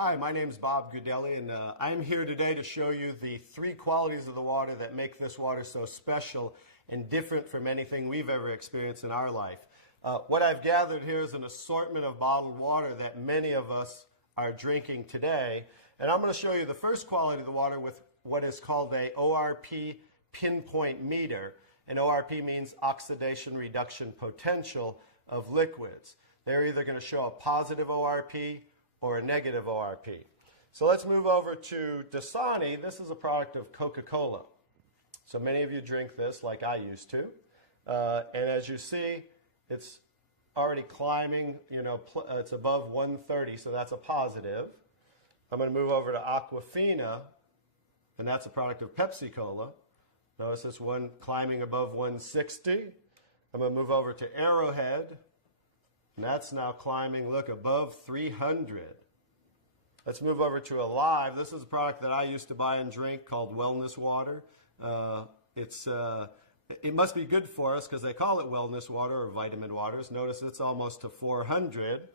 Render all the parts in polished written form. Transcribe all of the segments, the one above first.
Hi, my name is Bob Gudelli, and I'm here today to show you the three qualities of the water that make this water so special and different from anything we've ever experienced in our life. What I've gathered here is an assortment of bottled water that many of us are drinking today, and I'm going to show you the first quality of the water with what is called a ORP pinpoint meter, and ORP means oxidation reduction potential of liquids. They're either going to show a positive ORP or a negative ORP. So let's move over to Dasani. This is a product of Coca-Cola. So many of you drink this like I used to. And as you see, it's already climbing, it's above 130, so that's a positive. I'm going to move over to Aquafina, and that's a product of Pepsi-Cola. Notice this one climbing above 160. I'm going to move over to Arrowhead, and that's now climbing, look, above 300. Let's move over to Alive. This is a product that I used to buy and drink called Wellness Water. It must be good for us because they call it wellness water or vitamin waters. Notice it's almost to 400.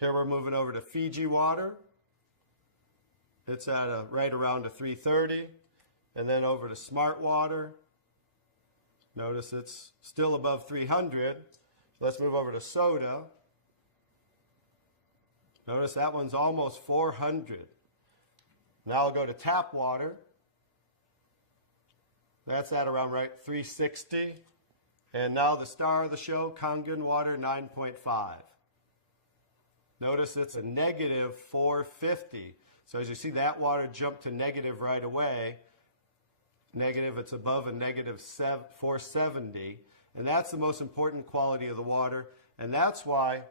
Here we're moving over to Fiji water. It's at right around a 330. And then over to Smart Water. Notice it's still above 300. Let's move over to soda. Notice that one's almost 400. Now I'll go to tap water. That's at around 360. And now the star of the show, Kangen water, 9.5. Notice it's a negative 450. So as you see, that water jumped to negative right away. Negative, it's above a negative 470. And that's the most important quality of the water. And that's why,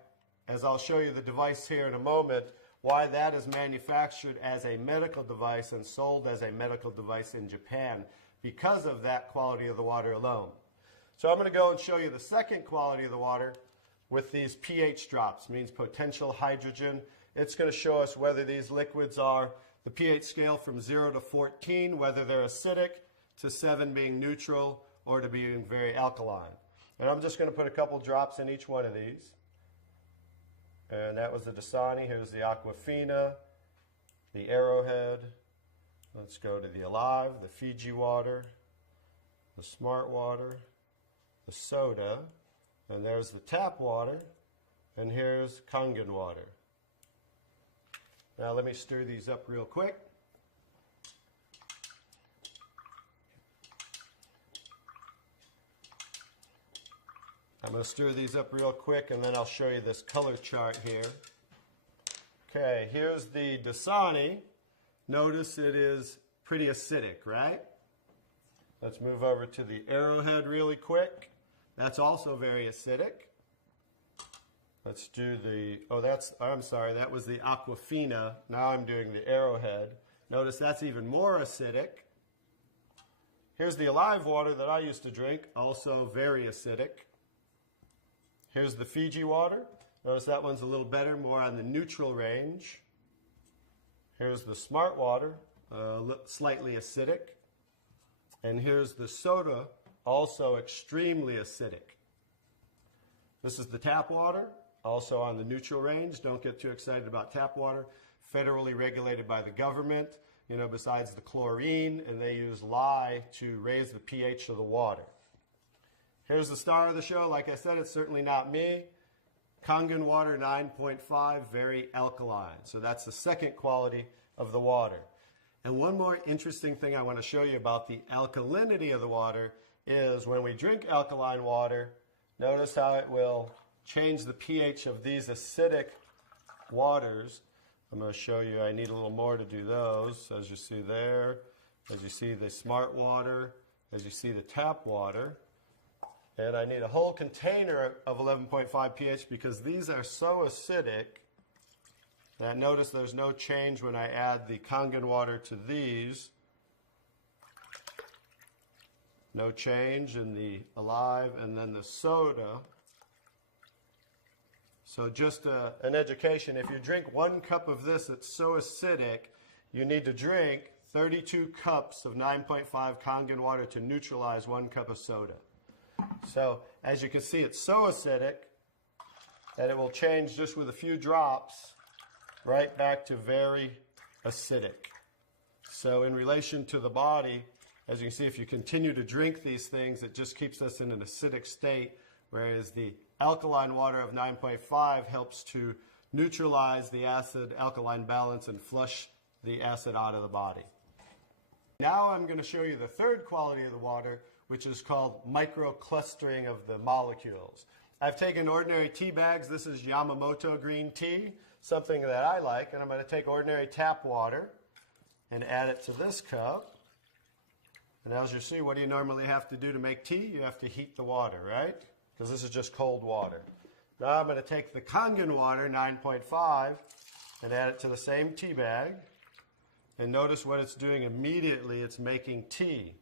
as I'll show you the device here in a moment, why that is manufactured as a medical device and sold as a medical device in Japan, because of that quality of the water alone. So I'm going to go and show you the second quality of the water with these pH drops, means potential hydrogen. It's going to show us whether these liquids are the pH scale from 0 to 14, whether they're acidic, to 7 being neutral, or to being very alkaline. And I'm just going to put a couple drops in each one of these. And that was the Dasani. Here's the Aquafina, the Arrowhead. Let's go to the Alive, the Fiji water, the Smart water, the soda, and there's the tap water, and here's Kangen water. Now let me stir these up real quick. I'm going to stir these up real quick, and then I'll show you this color chart here. Okay, here's the Dasani. Notice it is pretty acidic, right? Let's move over to the Arrowhead really quick. That's also very acidic. Let's do the, I'm sorry, that was the Aquafina. Now I'm doing the Arrowhead. Notice that's even more acidic. Here's the Alive water that I used to drink, also very acidic. Here's the Fiji water. Notice that one's a little better, more on the neutral range. Here's the Smart water, slightly acidic. And here's the soda, also extremely acidic. This is the tap water, also on the neutral range. Don't get too excited about tap water. Federally regulated by the government, besides the chlorine, and they use lye to raise the pH of the water. Here's the star of the show. Like I said, it's certainly not me. Kangen water, 9.5, very alkaline. So that's the second quality of the water. And one more interesting thing I want to show you about the alkalinity of the water is when we drink alkaline water, notice how it will change the pH of these acidic waters. I'm going to show you, I need a little more to do those. As you see there, as you see the Smart water, as you see the tap water. And I need a whole container of 11.5 pH because these are so acidic that notice there's no change when I add the Kangen water to these. No change in the Alive and then the soda. So just an education, if you drink 1 cup of this that's so acidic, you need to drink 32 cups of 9.5 Kangen water to neutralize 1 cup of soda. So as you can see, it's so acidic that it will change just with a few drops right back to very acidic. So in relation to the body, as you can see, if you continue to drink these things, it just keeps us in an acidic state, whereas the alkaline water of 9.5 helps to neutralize the acid-alkaline balance and flush the acid out of the body. Now I'm going to show you the third quality of the water, which is called microclustering of the molecules. I've taken ordinary tea bags. This is Yamamoto green tea, something that I like, and I'm going to take ordinary tap water and add it to this cup. And as you see, what do you normally have to do to make tea? You have to heat the water, right? Because this is just cold water. Now I'm going to take the Kangen water, 9.5, and add it to the same tea bag. And notice what it's doing immediately. It's making tea,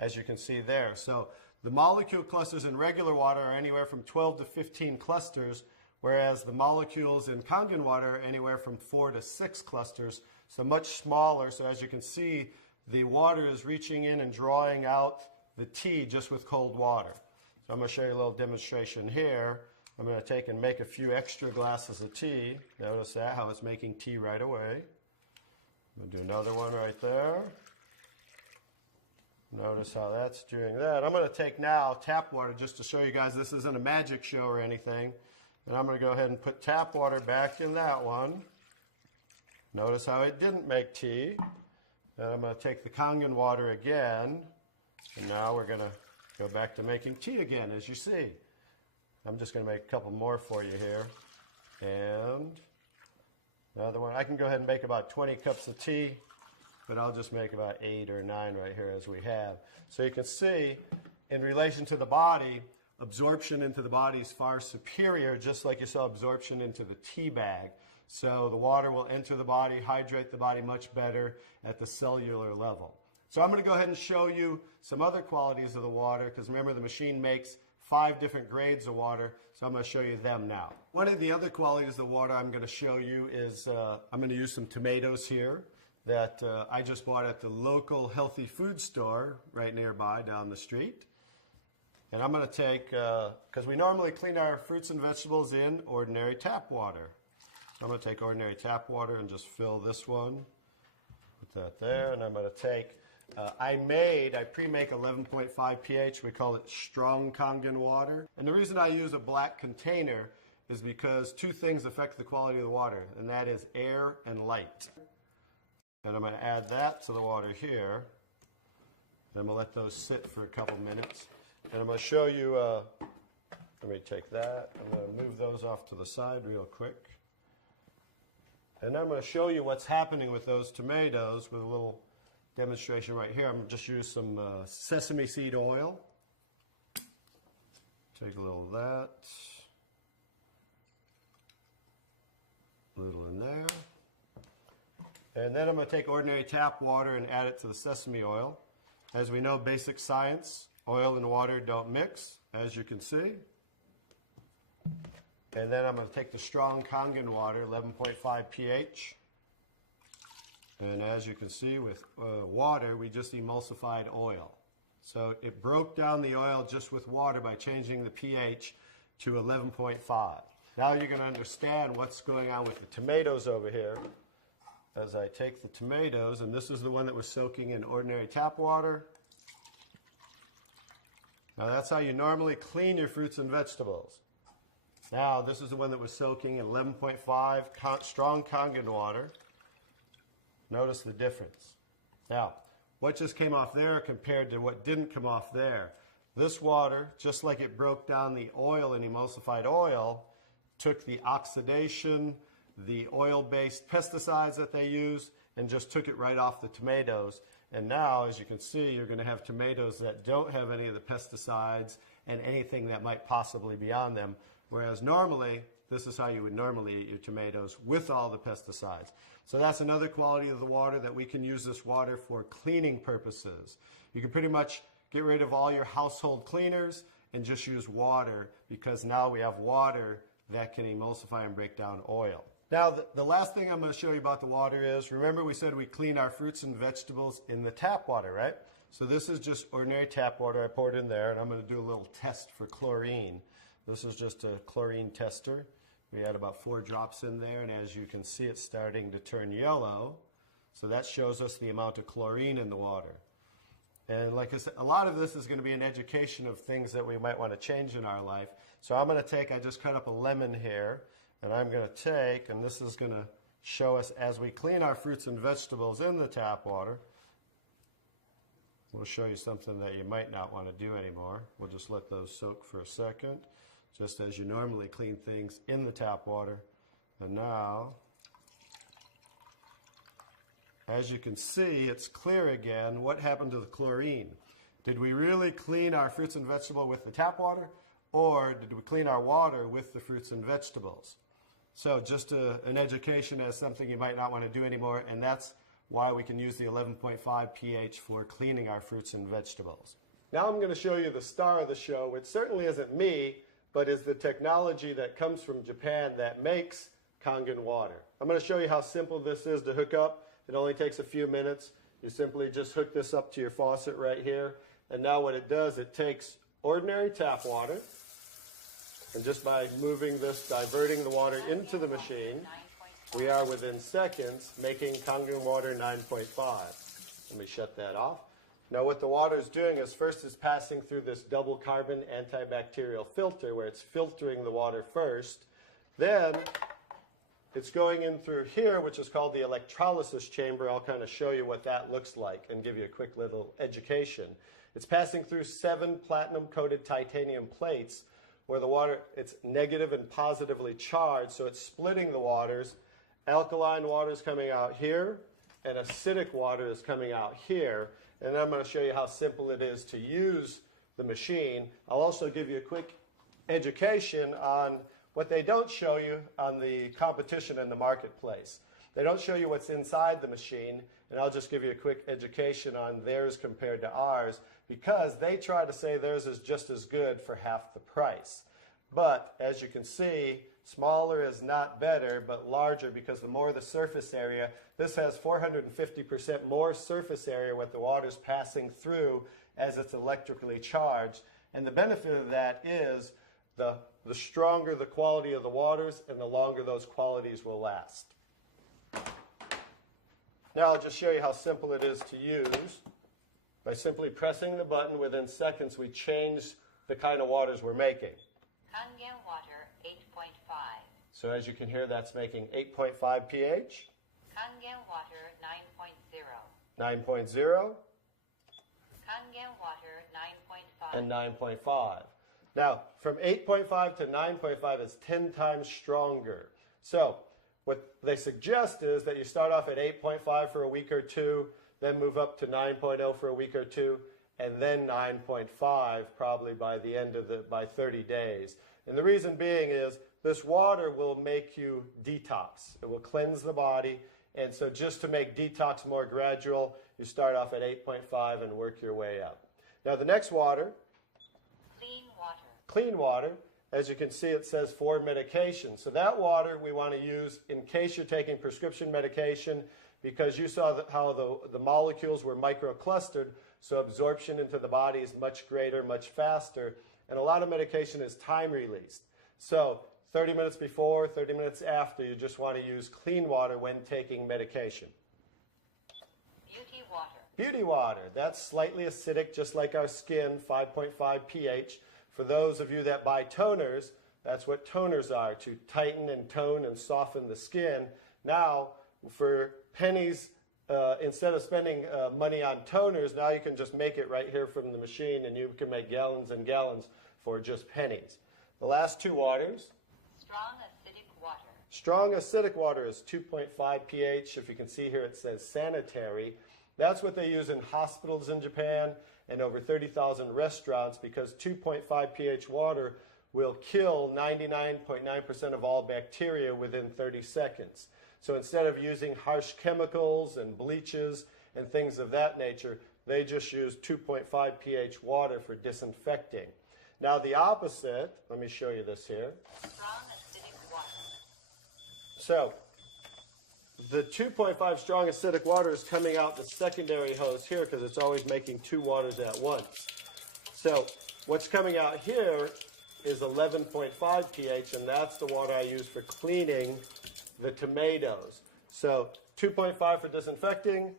as you can see there. So the molecule clusters in regular water are anywhere from 12 to 15 clusters, whereas the molecules in Kangen water are anywhere from 4 to 6 clusters, so much smaller. So as you can see, the water is reaching in and drawing out the tea just with cold water. So I'm going to show you a little demonstration here. I'm going to take and make a few extra glasses of tea. Notice that, how it's making tea right away. I'm going to do another one right there. Notice how that's doing that. I'm going to take now tap water just to show you guys this isn't a magic show or anything. And I'm going to go ahead and put tap water back in that one. Notice how it didn't make tea. Then I'm going to take the Kangen water again. And now we're going to go back to making tea again, as you see. I'm just going to make a couple more for you here. And another one. I can go ahead and make about 20 cups of tea, but I'll just make about 8 or 9 right here as we have. So you can see, in relation to the body, absorption into the body is far superior, just like you saw absorption into the tea bag. So the water will enter the body, hydrate the body much better at the cellular level. So I'm going to go ahead and show you some other qualities of the water, because remember the machine makes 5 different grades of water, so I'm going to show you them now. One of the other qualities of the water I'm going to show you is I'm going to use some tomatoes here that I just bought at the local healthy food store right nearby down the street. And I'm going to take, because we normally clean our fruits and vegetables in ordinary tap water. So I'm going to take ordinary tap water and just fill this one. Put that there, and I'm going to take, I pre-make 11.5 pH. We call it strong Kangen water. And the reason I use a black container is because 2 things affect the quality of the water, and that is air and light. And I'm going to add that to the water here. And I'm going to let those sit for a couple minutes. And I'm going to show you, let me take that. I'm going to move those off to the side real quick. And I'm going to show you what's happening with those tomatoes with a little demonstration right here. I'm going to just use some sesame seed oil. Take a little of that. A little in there. And then I'm going to take ordinary tap water and add it to the sesame oil. As we know, basic science, oil and water don't mix, as you can see. And then I'm going to take the strong Kangen water, 11.5 pH. And as you can see with water, we just emulsified oil. So it broke down the oil just with water by changing the pH to 11.5. Now you're going to understand what's going on with the tomatoes over here. As I take the tomatoes, and this is the one that was soaking in ordinary tap water. Now that's how you normally clean your fruits and vegetables. Now this is the one that was soaking in 11.5 strong Kangen water. Notice the difference. Now, what just came off there compared to what didn't come off there? This water, just like it broke down the oil and emulsified oil, took the oxidation, the oil-based pesticides that they use, and just took it right off the tomatoes. And now, as you can see, you're going to have tomatoes that don't have any of the pesticides and anything that might possibly be on them. Whereas normally, this is how you would normally eat your tomatoes, with all the pesticides. So that's another quality of the water, that we can use this water for cleaning purposes. You can pretty much get rid of all your household cleaners and just use water, because now we have water that can emulsify and break down oil. Now, the last thing I'm going to show you about the water is, remember we said we clean our fruits and vegetables in the tap water, right? So this is just ordinary tap water. I poured in there, and I'm going to do a little test for chlorine. This is just a chlorine tester. We had about 4 drops in there, and as you can see, it's starting to turn yellow. So that shows us the amount of chlorine in the water. And like I said, a lot of this is going to be an education of things that we might want to change in our life. So I'm going to take, I just cut up a lemon here, and I'm going to take, and this is going to show us as we clean our fruits and vegetables in the tap water. We'll show you something that you might not want to do anymore. We'll just let those soak for a second, just as you normally clean things in the tap water. And now, as you can see, it's clear again. What happened to the chlorine? Did we really clean our fruits and vegetables with the tap water, or did we clean our water with the fruits and vegetables? So just an education as something you might not want to do anymore, and that's why we can use the 11.5 pH for cleaning our fruits and vegetables. Now I'm going to show you the star of the show, which certainly isn't me, but is the technology that comes from Japan that makes Kangen water. I'm going to show you how simple this is to hook up. It only takes a few minutes. You simply just hook this up to your faucet right here. And now what it does, it takes ordinary tap water, and just by moving this, diverting the water into the machine, we are within seconds making Kangen water 9.5. Let me shut that off. Now what the water is doing is first it's passing through this double carbon antibacterial filter where it's filtering the water first. Then it's going in through here, which is called the electrolysis chamber. I'll kind of show you what that looks like and give you a quick little education. It's passing through 7 platinum-coated titanium plates where the water, it's negative and positively charged, so it's splitting the waters. Alkaline water is coming out here, and acidic water is coming out here. And then I'm going to show you how simple it is to use the machine. I'll also give you a quick education on what they don't show you on the competition in the marketplace. They don't show you what's inside the machine, and I'll just give you a quick education on theirs compared to ours, because they try to say theirs is just as good for half the price. But as you can see, smaller is not better, but larger, because the more the surface area, this has 450% more surface area what the water's passing through as it's electrically charged. And the benefit of that is the stronger the quality of the waters and the longer those qualities will last. Now I'll just show you how simple it is to use. By simply pressing the button, within seconds we change the kind of waters we're making. Kangen water 8.5. So as you can hear, that's making 8.5 pH. Kangen water 9.0. 9.0. Kangen water 9.5. And 9.5. Now, from 8.5 to 9.5 is 10 times stronger. So what they suggest is that you start off at 8.5 for a week or two, then move up to 9.0 for a week or two, and then 9.5 probably by the end of by 30 days. And the reason being is this water will make you detox. It will cleanse the body. And so just to make detox more gradual, you start off at 8.5 and work your way up. Now the next water, Clean water. clean water, as you can see it says for medication. So that water we want to use in case you're taking prescription medication, because you saw how the molecules were microclustered, so absorption into the body is much greater, much faster, and a lot of medication is time released. So 30 minutes before, 30 minutes after, you just want to use clean water when taking medication. Beauty water. Beauty water, that's slightly acidic, just like our skin, 5.5 pH. For those of you that buy toners, that's what toners are, to tighten and tone and soften the skin. Now, for pennies, instead of spending money on toners, now you can just make it right here from the machine, and you can make gallons and gallons for just pennies. The last two waters. Strong acidic water. Strong acidic water is 2.5 pH. If you can see here, it says sanitary. That's what they use in hospitals in Japan and over 30,000 restaurants, because 2.5 pH water will kill 99.9% of all bacteria within 30 seconds. So instead of using harsh chemicals and bleaches and things of that nature, they just use 2.5 pH water for disinfecting. Now the opposite, let me show you this here. Strong acidic water. So the 2.5 strong acidic water is coming out the secondary hose here, because it's always making two waters at once. So what's coming out here is 11.5 pH, and that's the water I use for cleaning the tomatoes. So 2.5 for disinfecting,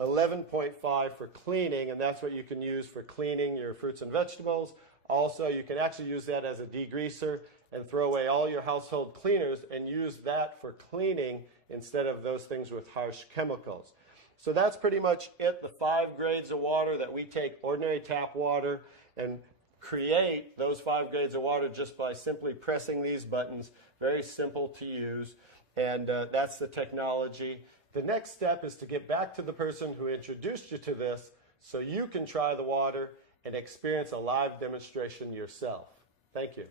11.5 for cleaning, and that's what you can use for cleaning your fruits and vegetables. Also, you can actually use that as a degreaser and throw away all your household cleaners and use that for cleaning instead of those things with harsh chemicals. So that's pretty much it, the 5 grades of water that we take ordinary tap water and create those 5 grades of water just by simply pressing these buttons. Very simple to use, and that's the technology. The next step is to get back to the person who introduced you to this so you can try the water and experience a live demonstration yourself. Thank you.